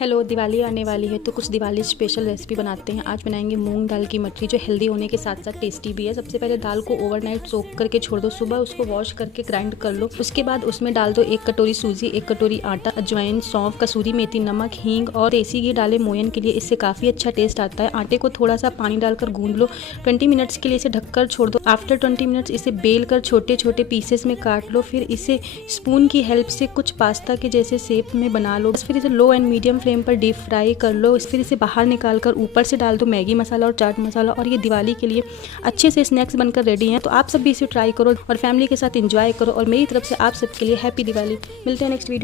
Hello, Diwali आने वाली है तो कुछ दिवाली स्पेशल रेसिपी बनाते हैं। आज बनाएंगे मूंग दाल की मठरी जो हेल्दी होने के साथ साथ टेस्टी भी है। सबसे पहले दाल को ओवरनाइट सोक करके छोड़ दो, सुबह उसको वॉश करके ग्राइंड कर लो। उसके बाद उसमें डाल दो 1 कटोरी सूजी, 1 कटोरी आटा, अजवाइन, सौंफ, कसूरी मेथी, नमक, हींग और देसी घी डाले मोयन के लिए। इससे काफ़ी अच्छा टेस्ट आता है। आटे को थोड़ा सा पानी डालकर गूंद लो। 20 मिनट्स के लिए इसे ढककर छोड़ दो। आफ्टर 20 मिनट्स इसे बेल कर छोटे छोटे पीसेस में काट लो। फिर इसे स्पून की हेल्प से कुछ पास्ता के जैसे शेप में बना लो। फिर इसे लो एंड मीडियम फ्लेम पर डीप फ्राई कर लो। फिर इसे बाहर निकाल कर ऊपर से डाल दो मैगी मसाला और चाट मसाला, और ये दिवाली के लिए अच्छे से स्नैक्स बनकर रेडी हैं। तो आप सब भी इसे ट्राई करो और फैमिली के साथ एंजॉय करो। और मेरी तरफ से आप सबके लिए हैप्पी दिवाली। मिलते हैं नेक्स्ट वीडियो।